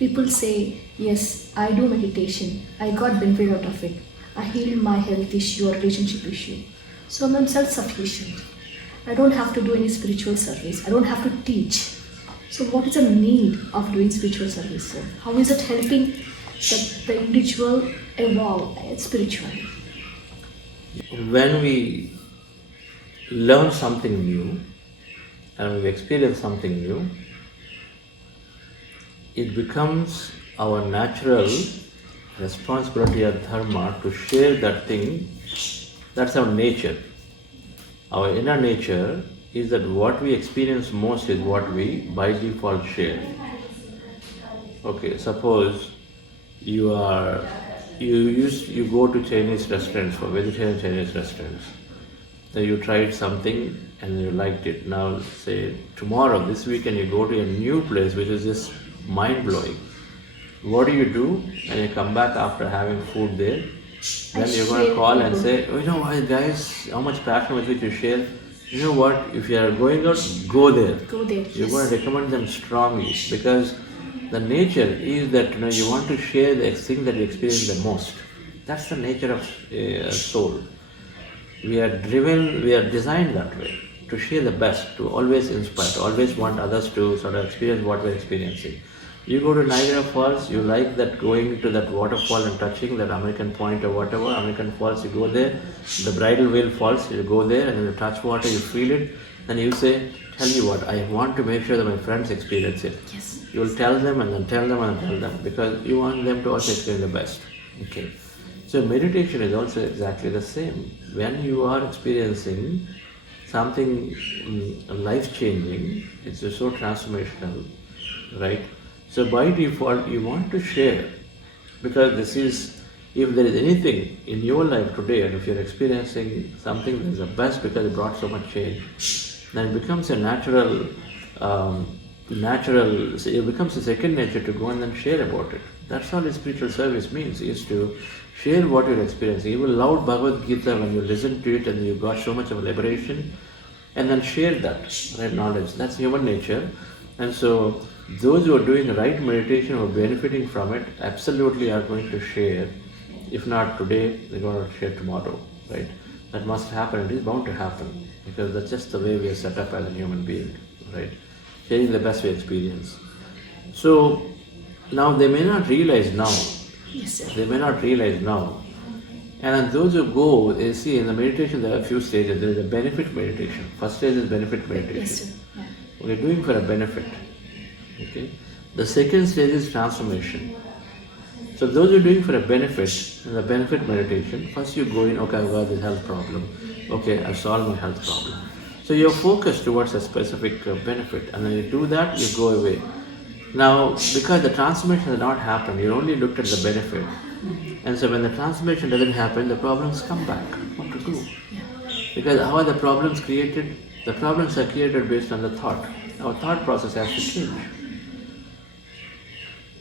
People say, yes, I do meditation, I got benefit out of it, I healed my health issue or relationship issue. So I'm self-sufficient. I don't have to do any spiritual service. I don't have to teach. So what is the need of doing spiritual service, sir? How is it helping the individual evolve spiritually? When we learn something new and we experience something new, it becomes our natural responsibility or dharma to share that thing. That's our nature. Our inner nature is that what we experience most is what we by default share. Okay, suppose you go to Chinese restaurants, for vegetarian Chinese restaurants. Then you tried something and you liked it. Now say tomorrow, this weekend, you go to a new place which is just mind-blowing. What do? When you come back after having food there? Then you're going to call and say, oh, you know what, guys, how much passion with which you share. You know what, if you are going out, go there. Go there. You're going to recommend them strongly, because the nature is that you want to share the thing that you experience the most. That's the nature of soul. We are designed that way, to share the best, to always inspire, to always want others to sort of experience what we're experiencing. You go to Niagara Falls, you like that going to that waterfall and touching that American Point or whatever, American Falls, you go there, the Bridal Veil Falls, you go there and you touch water, you feel it, and you say, tell me what, I want to make sure that my friends experience it. Yes. You will tell them and then tell them and tell them, because you want them to also experience the best. Okay. So meditation is also exactly the same. When you are experiencing something life-changing, it's so transformational, right? So by default, you want to share, because this is, if there is anything in your life today, and if you're experiencing something that is the best because it brought so much change, then it becomes a natural, it becomes a second nature to go and then share about it. That's all spiritual service means, is to share what you're experiencing. You will love Bhagavad Gita when you listen to it and you got so much of liberation, and then share that right knowledge. That's human nature. And so those who are doing right meditation or benefiting from it absolutely are going to share. If not today, they're going to share tomorrow, right? That must happen. It is bound to happen, because that's just the way we are set up as a human being, right? Sharing the best we experience. So now they may not realize now. Yes, sir. They may not realize now. And then those who go, they see in the meditation there are a few stages. There is a benefit meditation. First stage is benefit meditation. Yes, sir. Yeah. We're doing for a benefit. Okay. The second stage is transformation. So those who are doing for a benefit, in the benefit meditation, first you go in, okay, I've got this health problem. Okay, I've solved my health problem. So you're focused towards a specific benefit, and then you do that, you go away. Now, because the transformation has not happened, you only looked at the benefit. And so when the transformation doesn't happen, the problems come back. What to do? Because how are the problems created? The problems are created based on the thought. Our thought process has to change.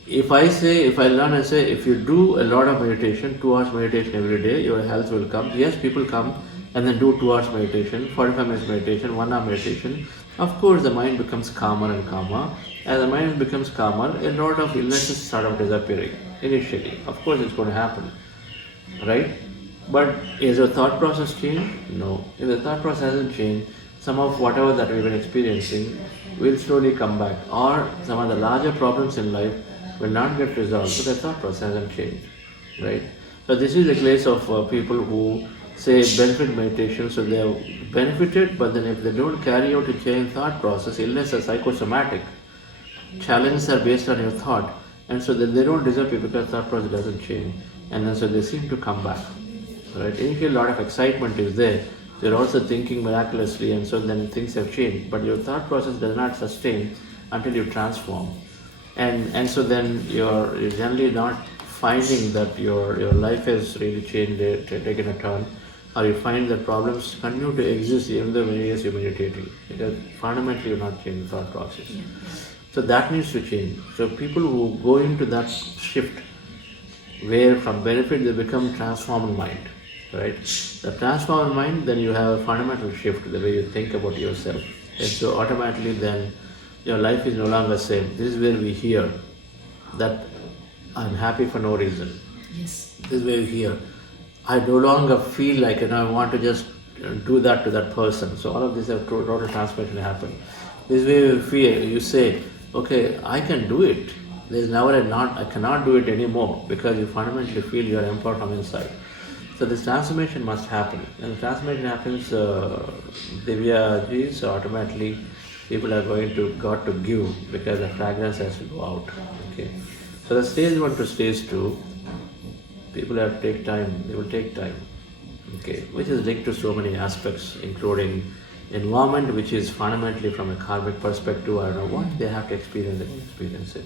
If I learn and say, if you do a lot of meditation, 2 hours meditation every day, your health will come. Yes, people come and then do 2 hours meditation, 45 minutes meditation, 1 hour meditation. Of course, the mind becomes calmer and calmer. As the mind becomes calmer, a lot of illnesses start of disappearing initially. Of course, it's going to happen, right? But is your thought process changed? No. If the thought process hasn't changed, some of whatever that we've been experiencing will slowly come back, or some of the larger problems in life will not get resolved, so the thought process hasn't changed, right? So this is the case of people who say benefit meditation, so they have benefited, but then if they don't carry out a change thought process, illness is psychosomatic. Challenges are based on your thought, and so then they don't disappear because thought process doesn't change, and then so they seem to come back, right? Initially a lot of excitement is there, you're also thinking miraculously, and so then things have changed, but your thought process does not sustain until you transform. And so then you're generally not finding that your life has really changed, taken a turn, or you find that problems continue to exist even though many years you're meditating, because fundamentally you're not changing the thought process. Yeah. So that needs to change. So people who go into that shift, where from benefit they become transformed mind, right? The transformed mind, then you have a fundamental shift the way you think about yourself, and so automatically then your life is no longer same. This is where we hear that I'm happy for no reason. Yes. This way here, I no longer feel like I want to just do that to that person. So all of this have total transformation happen. This way you feel, you say, okay, I can do it. There's never I cannot do it anymore, because you fundamentally feel you are empowered from inside. So this transformation must happen. And the transformation happens, Divya ji, so automatically people are got to give, because the fragrance has to go out. Okay. So the stage 1 to stage 2, people have to take time, they will take time. Okay, which is linked to so many aspects, including environment, which is fundamentally from a karmic perspective. I don't know what they have to experience it.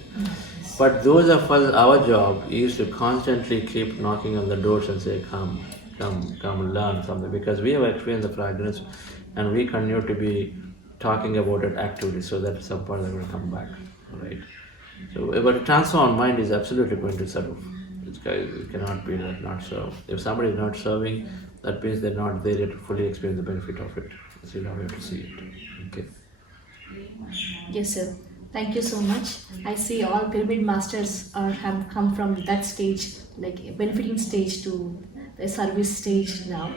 But those of us, our job is to constantly keep knocking on the doors and say, come, learn something, because we have experienced the fragrance and we continue to be talking about it actively, so that at some point they're going to come back, right? So, but a transformed mind is absolutely going to serve. It cannot be not serve. If somebody is not serving, that means they're not there to fully experience the benefit of it. So you have to see it. Okay. Yes, sir. Thank you so much. I see all pyramid masters have come from that stage, like a benefiting stage, to the service stage now.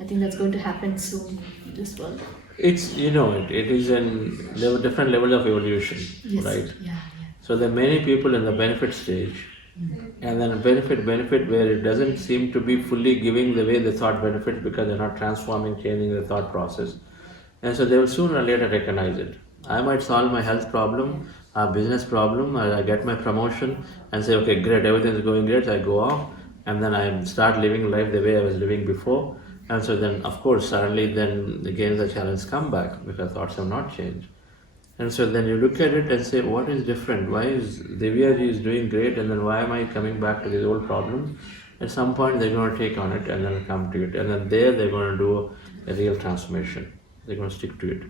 I think that's going to happen soon in this world. It's it is different levels of evolution, Yes. right? Yeah. So there are many people in the benefit stage, and then benefit where it doesn't seem to be fully giving the way they thought benefit, because they're not transforming, changing the thought process. And so they will sooner or later recognize it. I might solve my health problem, a business problem, or I get my promotion and say, okay, great, everything is going great, so I go off, and then I start living life the way I was living before. And so then, of course, suddenly then again the challenge come back, because thoughts have not changed. And so then you look at it and say, what is different? Why is Divya ji is doing great, and then why am I coming back to these old problems? At some point they're going to take on it and then come to it. And then there they're going to do a real transformation. They're going to stick to it.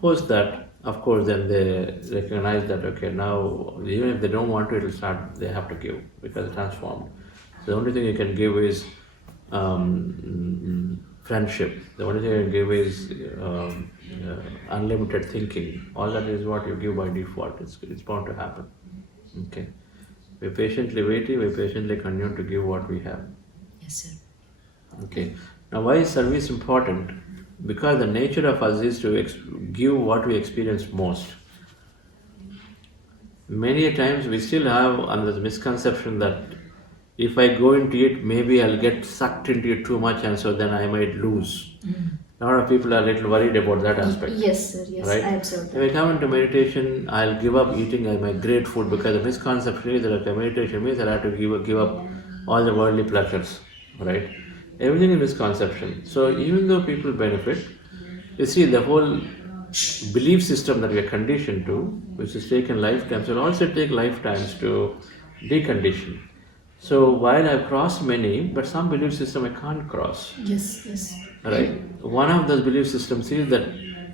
Post that, of course, then they recognize that, okay, now even if they don't want to, it'll start, they have to give, because it's transformed. So the only thing you can give is friendship. The only thing you can give is unlimited thinking. All that is what you give by default. It's bound to happen. Okay. We're patiently waiting, we patiently continue to give what we have. Yes, sir. Okay. Now, why is service important? Because the nature of us is to give what we experience most. Many a times we still have this misconception that if I go into it, maybe I'll get sucked into it too much, and so then I might lose. A lot of people are a little worried about that aspect. Yes, sir. Yes, right? I observed that. If I come into meditation, I'll give up eating my great food, because the misconception is that, okay, meditation means I'll have to give up all the worldly pleasures, right? Everything is misconception. So even though people benefit, you see the whole belief system that we are conditioned to, which is taken lifetimes, will also take lifetimes to decondition. So while I've crossed many, but some belief system I can't cross. Yes, yes. Right. One of those belief systems is that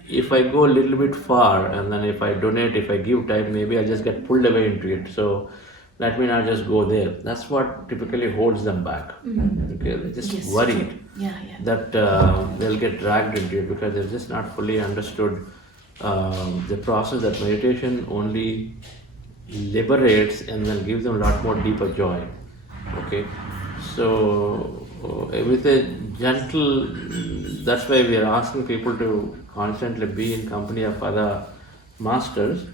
if I go a little bit far, and then if I donate, if I give time, maybe I just get pulled away into it. So that means I'll just go there. That's what typically holds them back. Okay, they're just worried that they'll get dragged into it, because they've just not fully understood the process, that meditation only liberates and then gives them a lot more deeper joy. Okay, so with a gentle, that's why we are asking people to constantly be in company of other masters,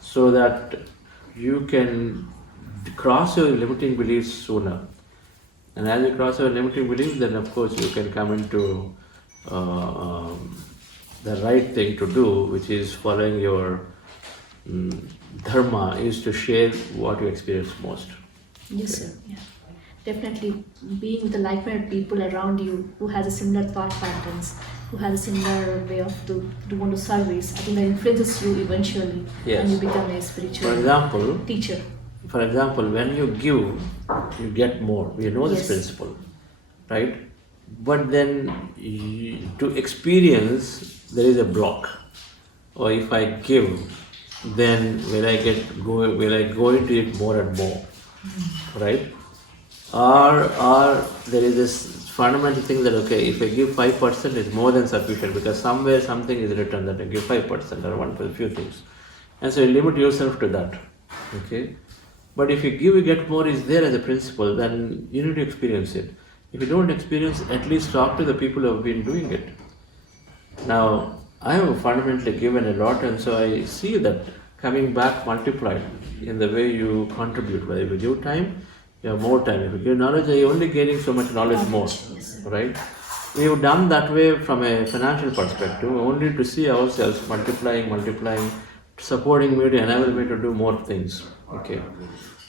so that you can cross your limiting beliefs sooner. And as you cross your limiting beliefs, then of course you can come into the right thing to do, which is following your dharma, is to share what you experience most. Yes, sir. Yeah. Definitely being with the like-minded people around you who has a similar thought patterns, who has a similar way of to want to service, I think that influences you eventually, and you become a spiritual teacher. For example, when you give, you get more. We know this principle, right? But then to experience, there is a block. Or if I give, then will I go into it more and more, right? Or there is this fundamental thing that, okay, if I give 5%, it's more than sufficient, because somewhere something is written that I give 5% or 1 for a few things, and so you limit yourself to that. Okay, But if you give, you get more is there as a principle, then you need to experience it. If you don't experience, at least talk to the people who have been doing it. Now, I have fundamentally given a lot, and so I see that coming back multiplied in the way you contribute. Whether you give time, you have more time. If you give knowledge, you're only gaining so much knowledge more, right? We have done that way from a financial perspective, only to see ourselves multiplying, supporting me to enable me to do more things. Okay.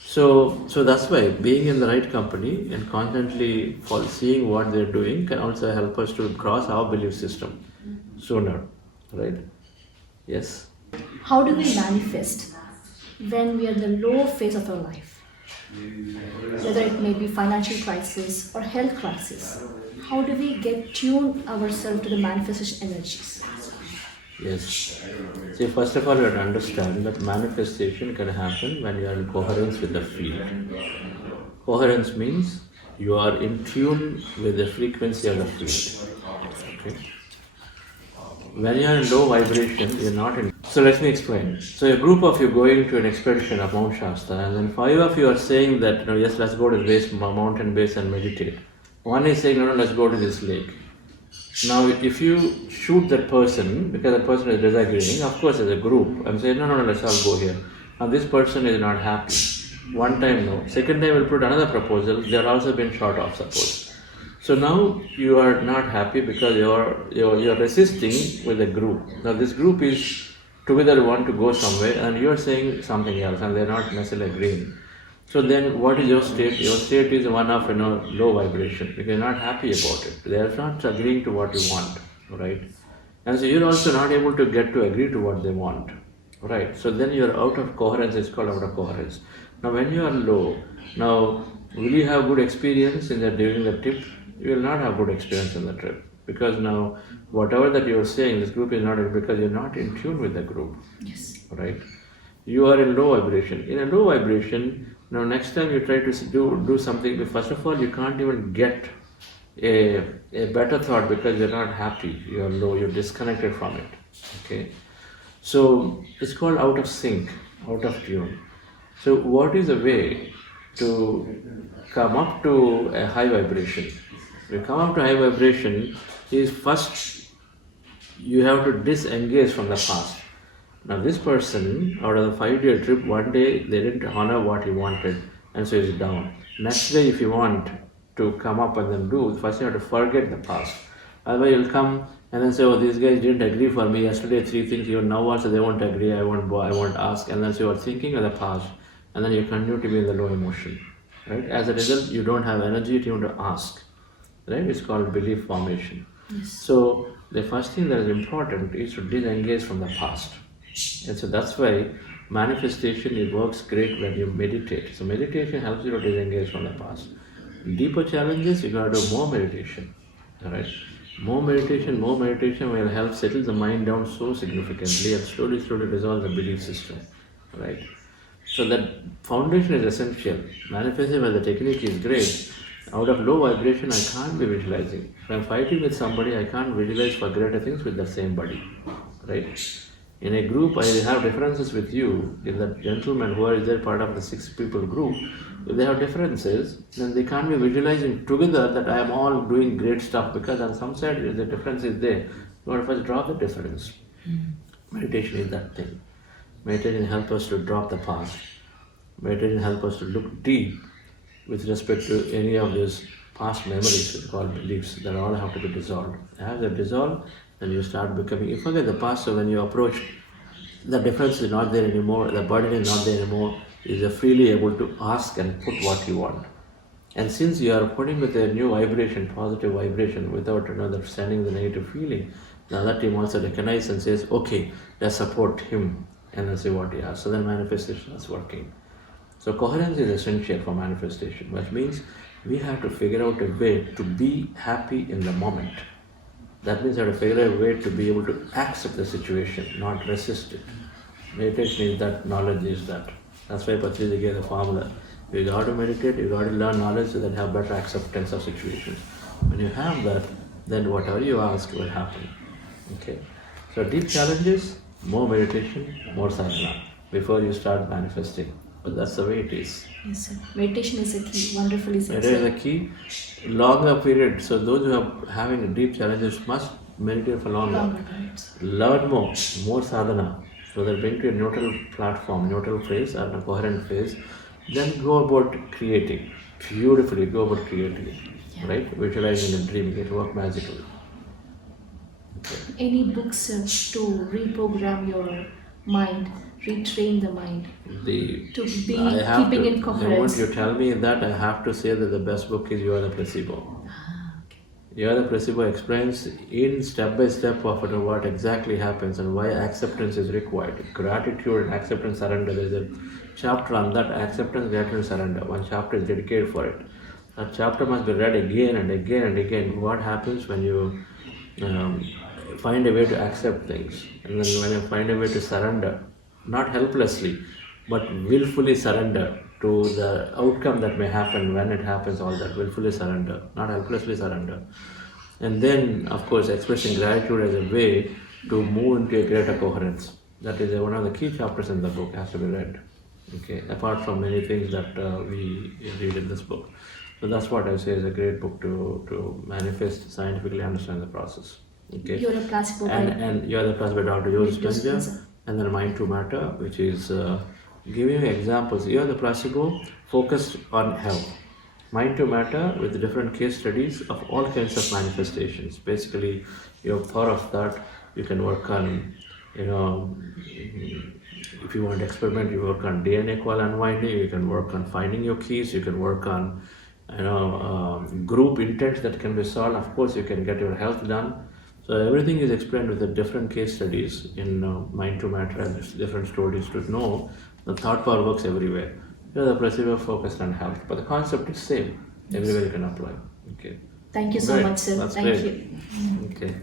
So that's why being in the right company and constantly seeing what they're doing can also help us to cross our belief system sooner, right? Yes. How do we manifest when we are in the low phase of our life? Whether it may be financial crisis or health crisis. How do we get tune ourselves to the manifestation energies? Yes. See, first of all, you have to understand that manifestation can happen when you are in coherence with the field. Coherence means you are in tune with the frequency of the field. Okay. When you are in low vibration, you are not in. So let me explain. So a group of you going to an expedition of Mount Shasta, and then 5 of you are saying that, yes, let's go to the mountain base and meditate. One is saying, no, let's go to this lake. Now, if you shoot that person, because that person is disagreeing, of course, as a group, I'm saying, no, let's all go here. Now, this person is not happy. One time, no. Second time, we'll put another proposal. They are also been short off, suppose. So now you are not happy because you're resisting with the group. Now, this group is together want to go somewhere, and you're saying something else, and they're not necessarily agreeing. So then, what is your state? Your state is one of low vibration because you're not happy about it. They are not agreeing to what you want, right? And so you're also not able to get to agree to what they want, right? So then you're out of coherence. It's called out of coherence. Now, when you are low, now will you have good experience during the trip? You will not have good experience in the trip because now whatever that you're saying, this group is not because you're not in tune with the group, Yes. right? You are in low vibration. In a low vibration, now next time you try to do something, first of all, you can't even get a better thought because you're not happy, you're low, you're disconnected from it. Okay. So it's called out of sync, out of tune. So what is the way to come up to a high vibration? You come up to high vibration is first you have to disengage from the past. Now this person, out of the 5-day trip, one day they didn't honor what he wanted and so he's down. Next day if you want to come up and then do, first you have to forget the past. Otherwise you'll come and then say, oh, these guys didn't agree for me yesterday, 3 things, even now also they won't agree, I won't ask, and then so you are thinking of the past and then you continue to be in the low emotion. Right? As a result, you don't have energy to even to ask. Right? It's called belief formation. Yes. So the first thing that is important is to disengage from the past. And so that's why manifestation, it works great when you meditate. So meditation helps you to disengage from the past. Deeper challenges, you gotta do more meditation. Alright? More meditation will help settle the mind down so significantly and slowly resolve the belief system. Right? So that foundation is essential. Manifesting as a technique is great. Out of low vibration, I can't be visualizing. If I'm fighting with somebody, I can't visualize for greater things with the same body. Right? In a group, I have differences with you. If that gentleman who is there part of the 6 people group, if they have differences, then they can't be visualizing together that I am all doing great stuff because on some side the difference is there. You want to first drop the difference. Meditation is that thing. Meditation helps us to drop the past. Meditation helps us to look deep with respect to any of these past memories, which are called beliefs, that all have to be dissolved. As they dissolve, then you start becoming, you forget the past, so when you approach, the difference is not there anymore, the burden is not there anymore, you are freely able to ask and put what you want. And since you are putting with a new vibration, positive vibration, without sending the negative feeling, the other team also recognizes and says, okay, let's support him, and then see what he has. So then manifestation is working. So coherence is essential for manifestation, which means we have to figure out a way to be happy in the moment. That means we have to figure out a way to be able to accept the situation, not resist it. Meditation is that, knowledge is that. That's why Patricia gave the formula. You got to meditate, you got to learn knowledge so that you have better acceptance of situations. When you have that, then whatever you ask will happen. Okay. So deep challenges, more meditation, more sadhana before you start manifesting. but that's the way it is. Yes, sir. Meditation is a key. Wonderfully said, It is sir. the key. Longer period. So those who are having deep challenges must meditate for longer. Longer periods. Learn more sadhana. So they're bring to a neutral platform, neutral phase and a coherent phase. Then go about creating. Beautifully go about creating. Right? Visualizing and dreaming. It works magically. Any books to reprogram your mind, retrain the mind to be keeping in The moment coherence? you tell me that, I have to say that the best book is You Are the Placebo. You Are the Placebo explains in step by step of what exactly happens and why acceptance is required. Gratitude and acceptance surrender. There is a chapter on that, acceptance, gratitude, surrender. One chapter is dedicated for it. That chapter must be read again and again and again. What happens when you find a way to accept things, and then when you find a way to surrender, not helplessly, but willfully surrender to the outcome that may happen when it happens, all that, willfully surrender, not helplessly surrender. And then, of course, expressing gratitude as a way to move into a greater coherence. That is one of the key chapters in the book, has to be read. Okay, apart from many things that we read in this book. So that's what I say is a great book to manifest, scientifically understand the process. Okay. You're a placebo And You're the Placebo by Dr. Joe Dispenza, and then Mind to Matter, which is giving you examples. You're the Placebo focused on health. Mind to Matter with different case studies of all kinds of manifestations. Basically, you have thought of that. You can work on, if you want to experiment, you work on DNA coil unwinding. You can work on finding your keys. You can work on, group intents that can be solved. Of course, you can get your health done. So everything is explained with the different case studies in Mind to Matter and different stories to know the thought power works everywhere. The placebo focused on health, but the concept is same. Everywhere you can apply. Okay. Thank you so much, sir. That's Thank great. you. Okay.